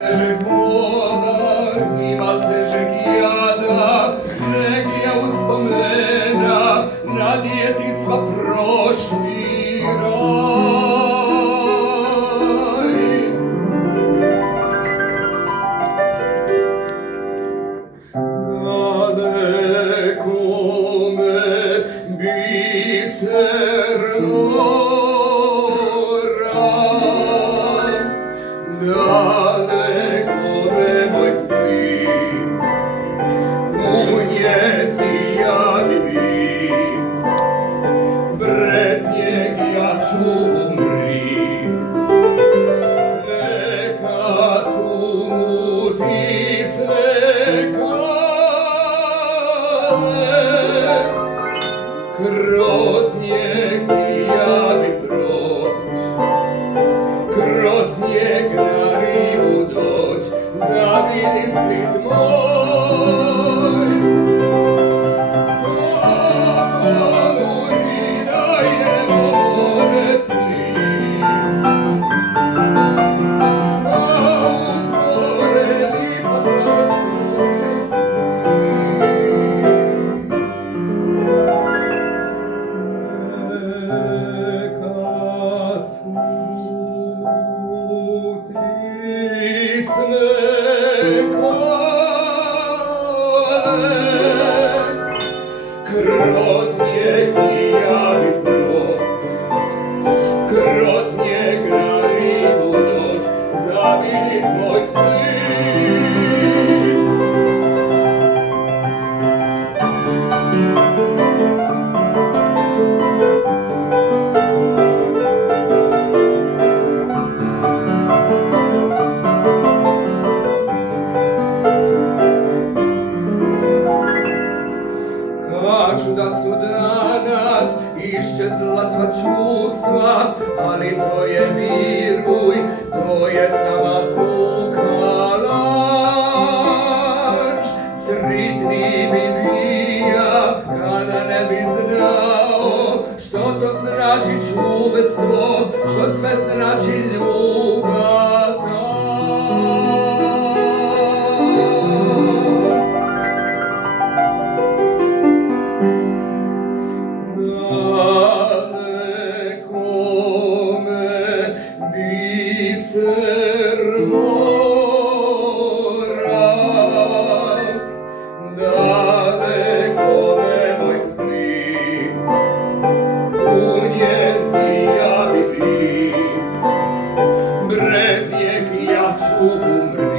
Težeg mola, ima težeg jada, negdje uspomena na djetinjstva prošli raj. Dalekome biser mora, dalekome moj split, unijeti javi bit, brez njeg ja ću umrit. Neka su muti sve kale, kroz njeg ja bi proć, kroz njeg na rivu doć, zavidi Split moj. Samo urina idemo more Split, a uz more lipa prostorja Split. Neka su mutisne kale, kroz njeg ja bi proć, kroz njeg na rivu doć, zavidit moj Split. Kažu da su danas iščezla sva čustva, ali to je viruj, to je sama puka laž. Sritni bi bija kada ne bi znao što to znači čuvestvo, što sve znači ljubav ta. Dalekome biser mora, dalekome moj Split, unijeti ja bi bit, brez njeg ja ću umret.